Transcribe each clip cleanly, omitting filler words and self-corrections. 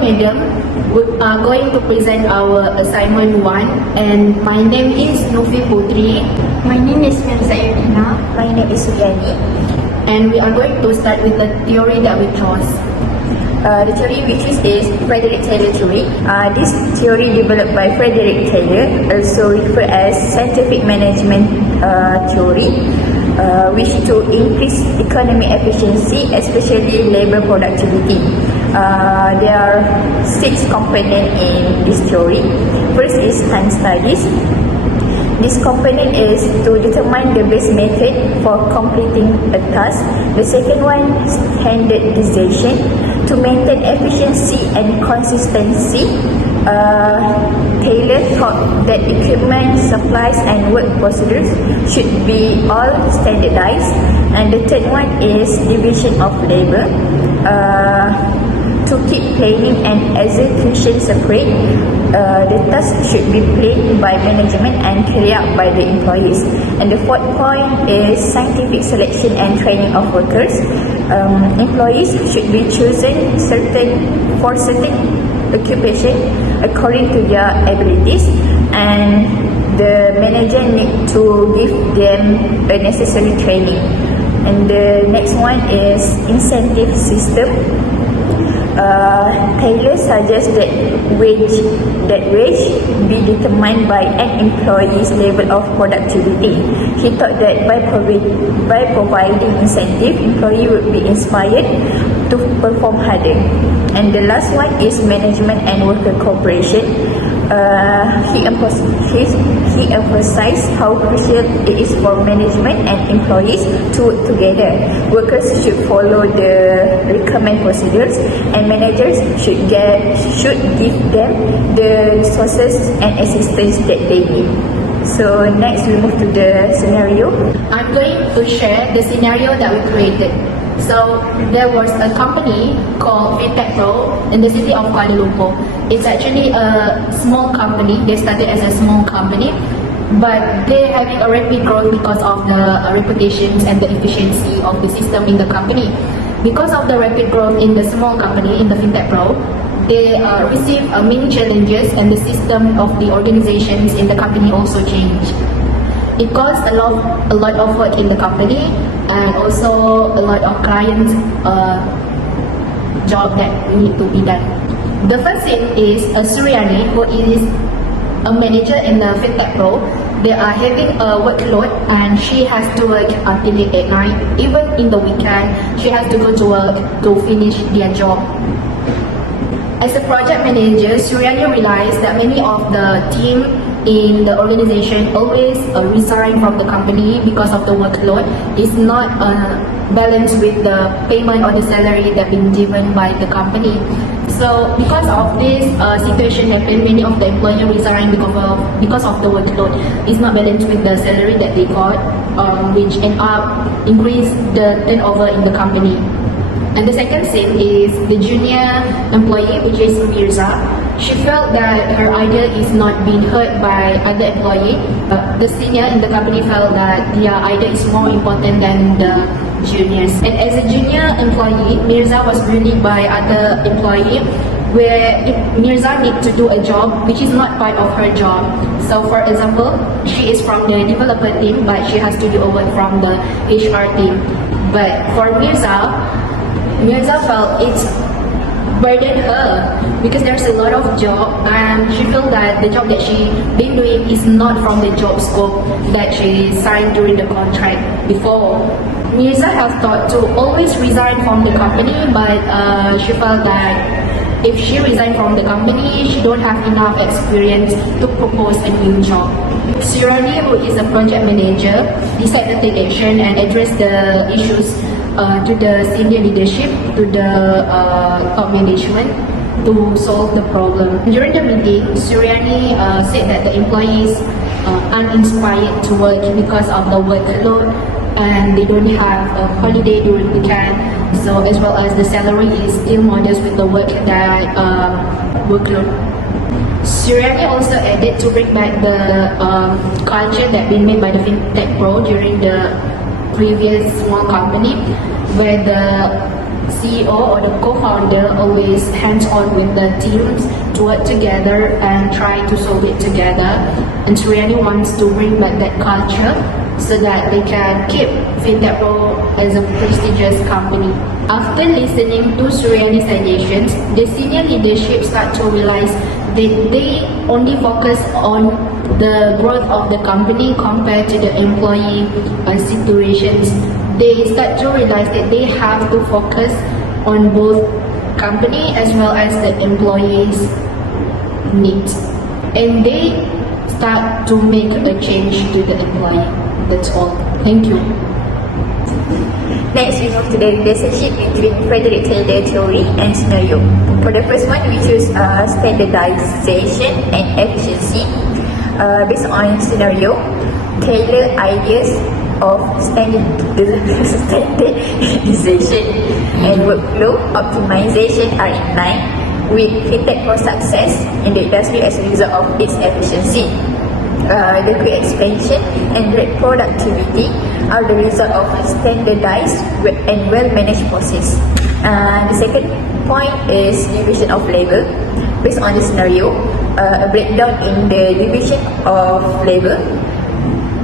madam. We are going to present our assignment 1, and my name is Nufi Putri. My name is Mirza Irina. My name is Suyani. And we are going to start with the theory that we chose. The theory we choose is Frederick Taylor theory. This theory developed by Frederick Taylor, also referred as scientific management theory, which to increase economic efficiency, especially labor productivity. There are 6 components in this theory. First is time studies. This component is to determine the best method for completing a task. The second one is standardization, to maintain efficiency and consistency. Taylor thought that equipment, supplies and work procedures should be all standardized. And the third one is division of labor. To keep planning and execution separate, the task should be planned by management and carried out by the employees. And the fourth point is scientific selection and training of workers. Employees should be chosen for certain occupation according to their abilities, and the manager need to give them the necessary training. And the next one is incentive system. Taylor suggests that wage be determined by an employee's level of productivity. He thought that by providing incentive, employee would be inspired to perform harder. And the last one is management and worker cooperation. He emphasized how crucial it is for management and employees to work together. Workers should follow the recommended procedures, and managers should give them the resources and assistance that they need. So next we move to the scenario. I'm going to share the scenario that we created. So there was a company called Fintech Pro in the city of Kuala Lumpur. It's actually a small company. They started as a small company, but they're having a rapid growth because of the reputations and the efficiency of the system in the company. Because of the rapid growth in the small company, in the Fintech Pro, they received many challenges, and the system of the organizations in the company also changed. It caused a lot of work in the company, and also a lot of clients' job that need to be done. The first thing is Suryani, who is a manager in the Fintech Pro. They are having a workload, and she has to work until late at night. Even in the weekend, she has to go to work to finish their job. As a project manager, Suryani realized that many of the team in the organization always resign from the company because of the workload. It's not balanced with the payment or the salary that been given by the company. So because of this situation happened, many of the employees resign because of the workload. It's not balanced with the salary that they got, which end up increase the turnover in the company. And the second thing is the junior employee, which is Mirza. She felt that her idea is not being heard by other employees. The senior in the company felt that their idea is more important than the juniors. And as a junior employee, Mirza was bullied by other employees, where Mirza needs to do a job which is not part of her job. So for example, she is from the developer team, but she has to do a work from the HR team. But for Mirza felt it's burdened her because there's a lot of job, and she felt that the job that she been doing is not from the job scope that she signed during the contract before. Mirza has thought to always resign from the company, but she felt that if she resigned from the company, she don't have enough experience to propose a new job. Surani, who is a project manager, decided to take action and address the issues to the senior leadership, to the top management, to solve the problem. During the meeting, Suryani said that the employees are uninspired to work because of the workload, and they don't have a holiday during the weekend. So as well as the salary is still modest with the workload. Suryani also added to bring back the culture that been made by the Fintech Pro during the previous small company, where the CEO or the co-founder always hands-on with the teams to work together and try to solve it together. And Suryani wants to bring back that culture so that they can keep Fintech Pro as a prestigious company. After listening to Suryani's suggestions, the senior leadership start to realize that they only focus on the growth of the company compared to the employee situations. They start to realize that they have to focus on both company as well as the employees' needs. And they start to make a change to the employee. That's all. Thank you. Next, we move to the relationship between Frederick Taylor theory and scenario. For the first one, we choose standardization and efficiency. Based on scenario, Taylor ideas of standardization and workflow optimization are in line with Fintech Pro success in the industry as a result of its efficiency. The quick expansion and great productivity are the result of a standardized and well-managed process. The second point is division of labor. Based on the scenario, a breakdown in the division of labor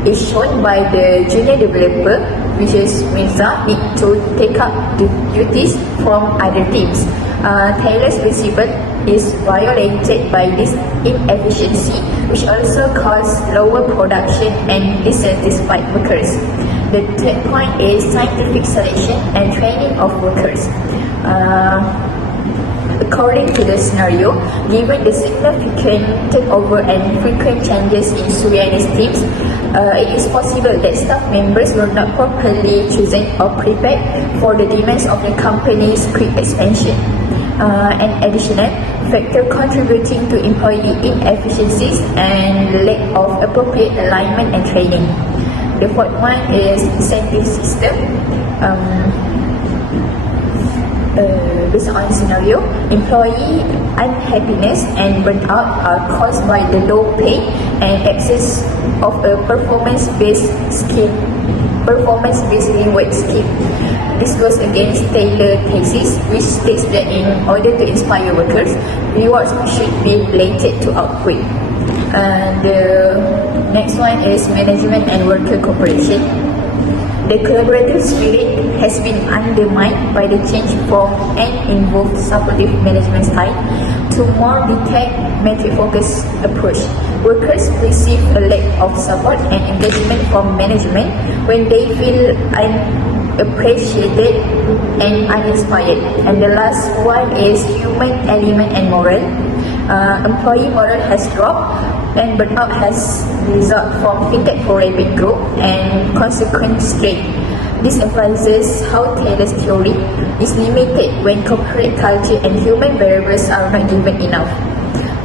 is shown by the junior developer, which is Mirza, need to take up the duties from other teams. Taylor's principle is violated by this inefficiency, which also causes lower production and dissatisfied workers. The third point is scientific selection and training of workers. According to the scenario, given the significant takeover and frequent changes in Suryani's teams, it is possible that staff members were not properly chosen or prepared for the demands of the company's quick expansion. An additional factor contributing to employee inefficiencies and lack of appropriate alignment and training. The fourth one is incentive system. Based on scenario, employee unhappiness and burnout are caused by the low pay and excess of a performance-based reward scheme. This goes against Taylor thesis, which states that in order to inspire workers, rewards should be related to output. The next one is management and worker cooperation. The collaborative spirit has been undermined by the change from an involved supportive management style to more detailed metric-focused approach. Workers receive a lack of support and engagement from management when they feel unappreciated and uninspired. And the last one is human element and moral. Employee moral has dropped and burnout has resulted from Fintech for rapid growth and consequent strain. This emphasizes how Taylor's theory is limited when corporate culture and human variables are not given enough.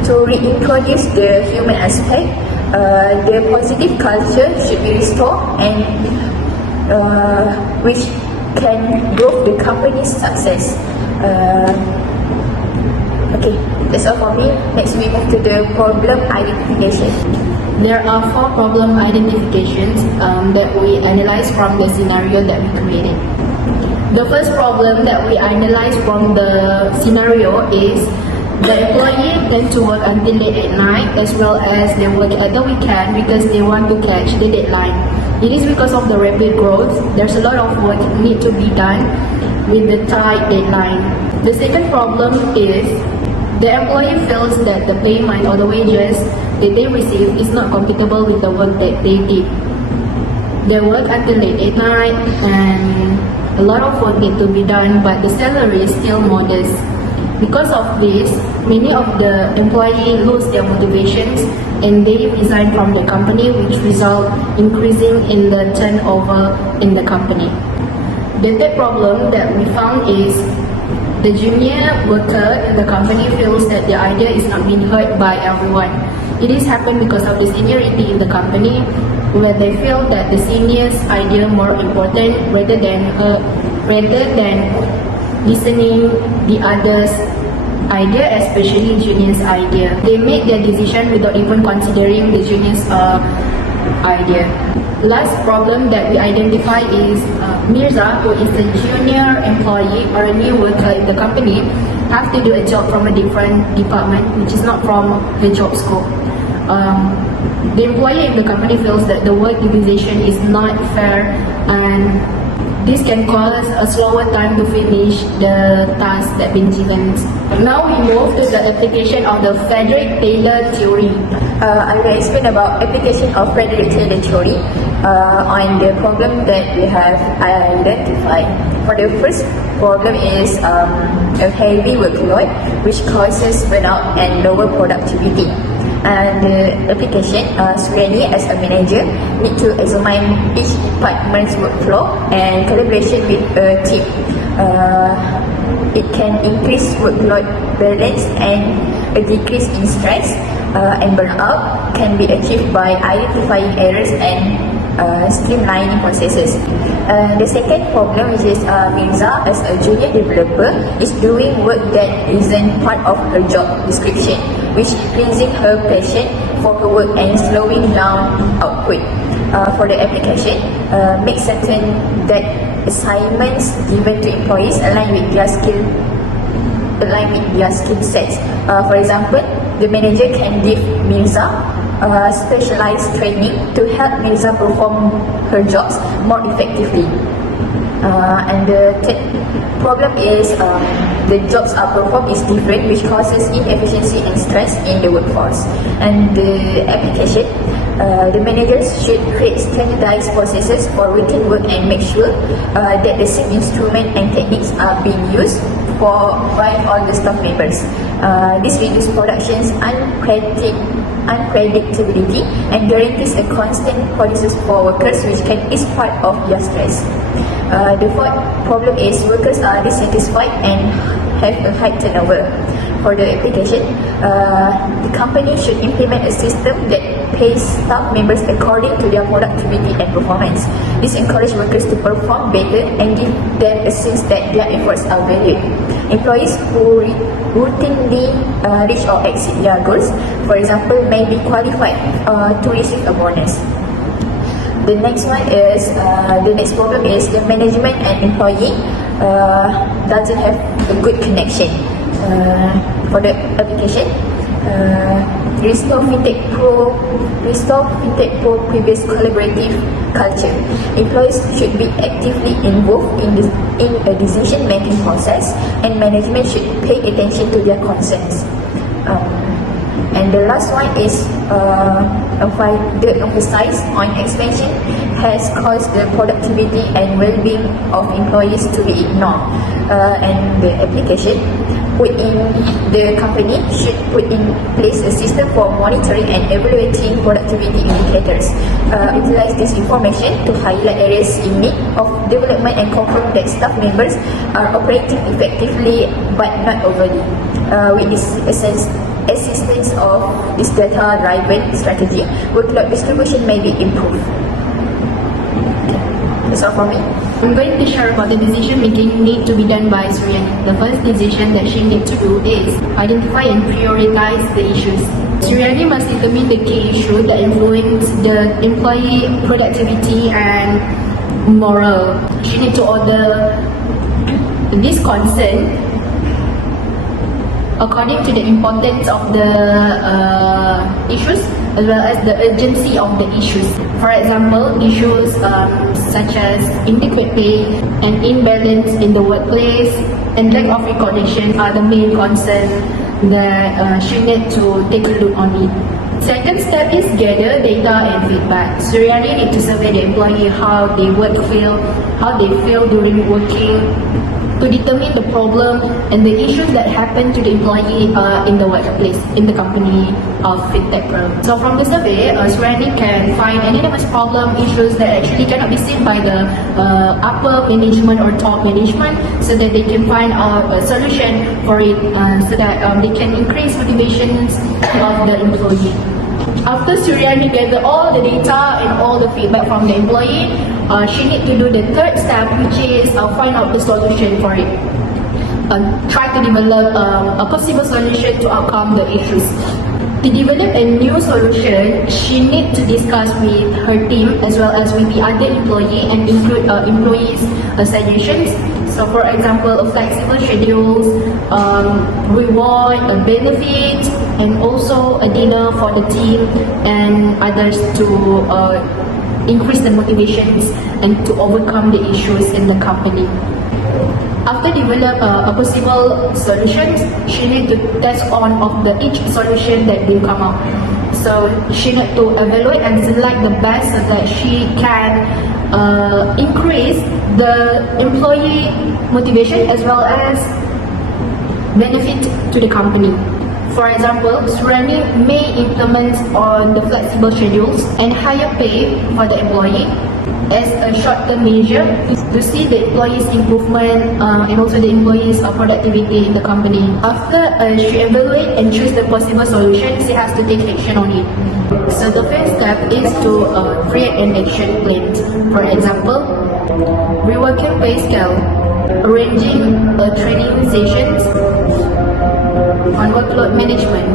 To reintroduce the human aspect, the positive culture should be restored and which can grow the company's success. Okay, that's all for me. Next we move to the problem identification. There are 4 problem identifications that we analyze from the scenario that we created. The first problem that we analyze from the scenario is the employee tend to work until late at night as well as they work at the weekend because they want to catch the deadline. It is because of the rapid growth. There's a lot of work need to be done with the tight deadline. The second problem is the employee feels that the payment or the wages that they receive is not compatible with the work that they did. They work until late at night and a lot of work need to be done, but the salary is still modest. Because of this, many of the employees lose their motivations and they resign from the company, which result increasing in the turnover in the company. The third problem that we found is the junior worker in the company feels that the idea is not being heard by everyone. It is happened because of the seniority in the company, where they feel that the senior's idea more important rather than listening the others' idea, especially junior's idea. They make their decision without even considering the junior's idea. Last problem that we identify is Mirza, who is a junior employee or a new worker in the company, have to do a job from a different department, which is not from the job scope. The employee in the company feels that the work division is not fair, and this can cause a slower time to finish the task that been given. Now we move to the application of the Frederick Taylor theory. I will explain about application of Frederick Taylor theory on the problem that we have identified. For the first problem is a heavy workload which causes burnout and lower productivity. And the application, Suryani as a manager need to examine each department's workflow and collaboration with a team. It can increase workload balance and a decrease in stress, and burnout can be achieved by identifying errors and streamlining processes. The second problem, which is Mirza as a junior developer, is doing work that isn't part of her job description, which increasing her passion for her work and slowing down output. For the application, make certain that assignments given to employees align with their skill sets. For example, the manager can give Mirza specialized training to help Mirza perform her jobs more effectively. And the third problem is the jobs are performed is different, which causes inefficiency and stress in the workforce. And the application, the managers should create standardized processes for weekend work and make sure that the same instrument and techniques are being used by all the staff members. This reduces production's unpredictability and guarantees a constant process for workers, which can ease part of their stress. The fourth problem is workers are dissatisfied and have a high turnover. For the application, the company should implement a system that pays staff members according to their productivity and performance. This encourages workers to perform better and give them a sense that their efforts are valued. Employees who routinely reach or exceed their goals, for example, may be qualified to receive a bonus. The next problem is the management and employee doesn't have a good connection. For the application, restore Fintech Pro previous collaborative culture. Employees should be actively involved in a decision-making process, and management should pay attention to their concerns. And the last one is the emphasis on expansion has caused the productivity and well-being of employees to be ignored. And the application the company should put in place a system for monitoring and evaluating productivity indicators. Utilize this information to highlight areas in need of development and confirm that staff members are operating effectively but not overly. With this assistance of this data-driven strategy, workload distribution may be improved. That's all for me. I'm going to share about the decision making need to be done by Suryani. The first decision that she needs to do is identify and prioritize the issues. Suryani must determine the key issue that influence the employee productivity and morale. She needs to order this concern according to the importance of the issues as well as the urgency of the issues. For example, issues such as inadequate pay and imbalance in the workplace and lack of recognition are the main concern that she needs to take a look on it. Second step is gather data and feedback. Suryani needs to survey the employee how they feel during working, to determine the problem and the issues that happen to the employee in the workplace, in the company of Fintech Pro. So from the survey, Suryani can find anonymous problem issues that actually cannot be seen by the upper management or top management, so that they can find a solution for it, so that they can increase motivations of the employee. After Suryani gather all the data and all the feedback from the employee, she needs to do the third step, which is find out the solution for it. Try to develop a possible solution to overcome the issues. To develop a new solution, she needs to discuss with her team as well as with the other employee and include employees' suggestions. So, for example, flexible schedules, reward, benefits, and also a dinner for the team and others to increase the motivations and to overcome the issues in the company. After develop a possible solutions, she need to test on of the each solution that will come out. So she need to evaluate and select the best so that she can increase the employee motivation as well as benefit to the company. For example, Suryani may implement on the flexible schedules and higher pay for the employee as a short-term measure to see the employees' improvement and also the employees' productivity in the company. After she evaluates and choose the possible solution, she has to take action on it. So the first step is to create an action plan. For example, reworking pay scale, arranging training sessions on workload management,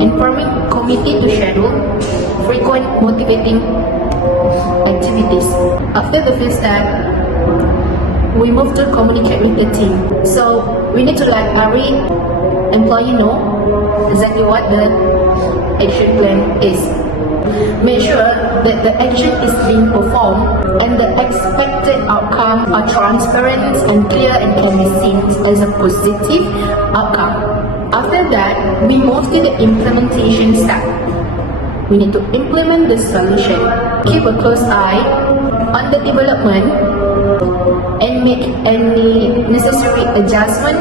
informing committee to schedule frequent motivating activities. After the first step, we move to communicate with the team. So we need to let every employee know exactly what the action plan is. Make sure that the action is being performed and the expected outcome are transparent and clear and can be seen as a positive outcome. After that, we move to the implementation step. We need to implement the solution, keep a close eye on the development and make any necessary adjustment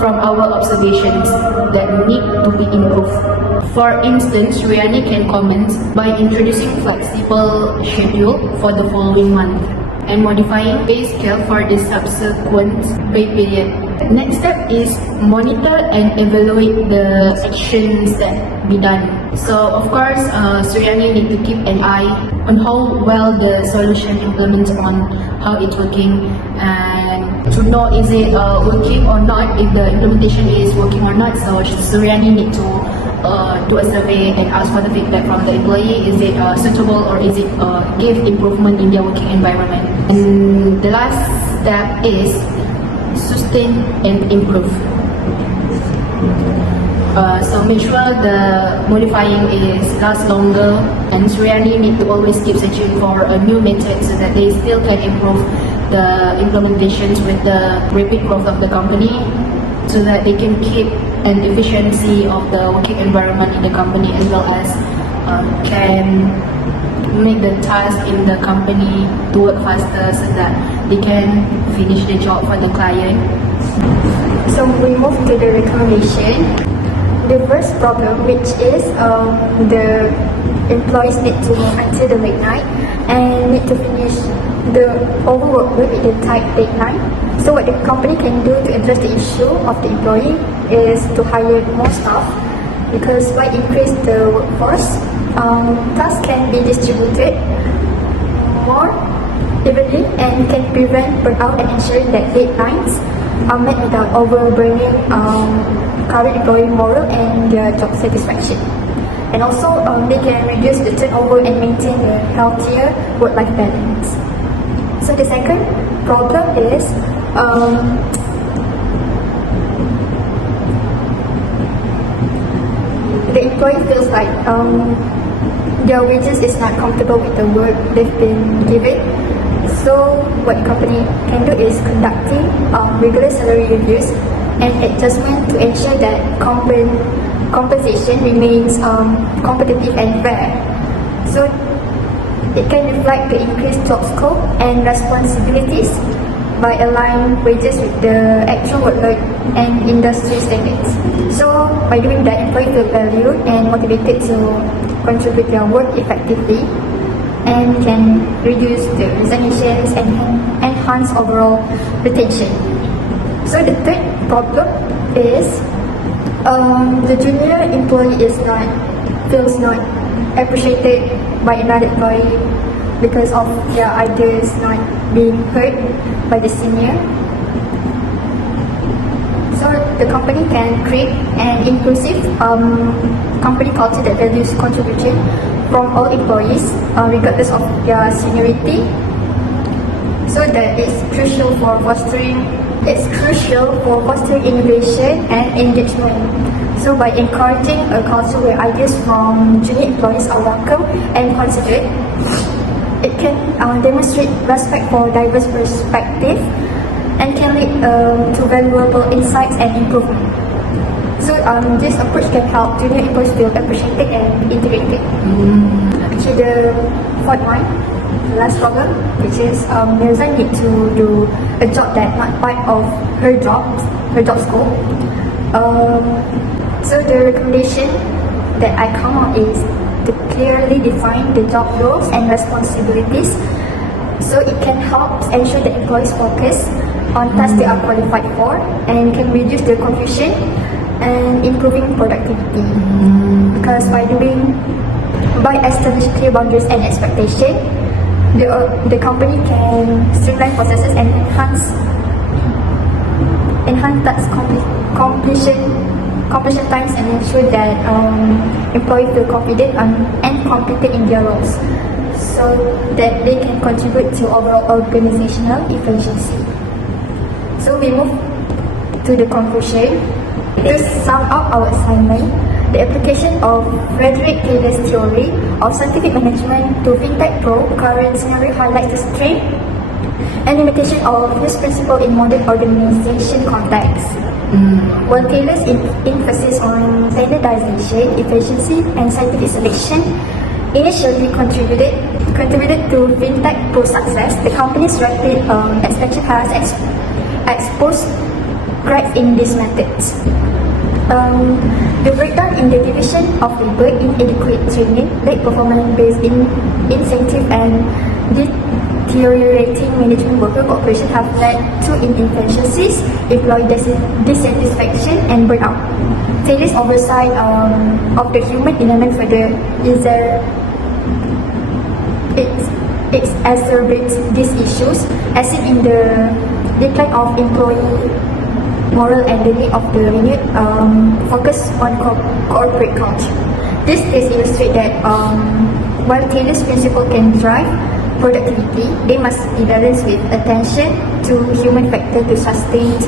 from our observations that need to be improved. For instance, Suryani can comment by introducing flexible schedule for the following month and modifying pay scale for the subsequent pay period. Next step is monitor and evaluate the actions that be done. So of course, Suryani need to keep an eye on how well the solution implements on how it's working and to know is it working or not, if the implementation is working or not. So Suryani need to do a survey and ask for the feedback from the employee. Is it suitable or is it give improvement in their working environment? And the last step is sustain and improve. So make sure the modifying is last longer, and Suryani need to always keep searching for a new method so that they still can improve the implementations with the rapid growth of the company, so that they can keep an efficiency of the working environment in the company as well as can make the task in the company to work faster so that they can finish the job for the client. So we move to the recommendation. The first problem, which is the employees need to work until the midnight and need to finish the overwork with the tight deadline. So what the company can do to address the issue of the employee is to hire more staff, because by increase the workforce, tasks can be distributed more evenly and can prevent burnout and ensuring that deadlines are met without overburdening current employee moral and their job satisfaction. And also, they can reduce the turnover and maintain a healthier work-life balance. So the second problem is the employee feels like their wages is not comfortable with the work they've been given. So what the company can do is conducting regular salary reviews and adjustment to ensure that compensation remains competitive and fair. So it can reflect the increased job scope and responsibilities by aligning wages with the actual workload and industry standards. So by doing that, employees feel valued and motivated to contribute their work effectively and can reduce the resignations and enhance overall retention. So the third problem is the junior employee feels not appreciated by another employee because of their ideas not being heard by the senior. So the company can create an inclusive company culture that values contribution from all employees, regardless of their seniority. So that it's crucial for fostering innovation and engagement. So by encouraging a culture where ideas from junior employees are welcome and considered, it can demonstrate respect for diverse perspective and can lead to valuable insights and improvement. So this approach can help junior employees feel appreciated and integrated. Okay, the fourth one, the last problem, which is there doesn't need to do a job that's not part of her job scope. So the recommendation that I come up is to clearly define the job roles and responsibilities, so it can help ensure that employees focus on tasks they are qualified for and can reduce the confusion and improving productivity. Because by establishing clear boundaries and expectation, the company can streamline processes and enhance task completion times and ensure that employees feel confident and competent in their roles, so that they can contribute to overall organizational efficiency. So we move to the conclusion. To sum up our assignment, the application of Frederick Taylor's theory of scientific management to FinTech Pro current scenario highlights the strength and limitation of this principle in modern organization context. While Taylor's emphasis on standardization, efficiency, and scientific selection initially contributed to FinTech Pro success, the company's rapid expansion has exposed cracks in these methods. The breakdown in the division of labor, inadequate training, late performance-based incentive, and deteriorating management worker cooperation have led to inefficiencies, employee dissatisfaction, and burnout. Taylor's oversight of the human element further exacerbates these issues, as seen in the decline of employee moral and the need of the renewed focus on corporate culture. This case illustrates that while Taylor's principle can drive productivity, they must be balanced with attention to human factor to sustain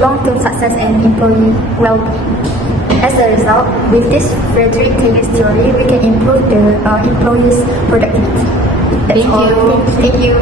long-term success and employee well-being. As a result, with this Frederick Taylor's theory, we can improve the employees' productivity. That's all. Thank you.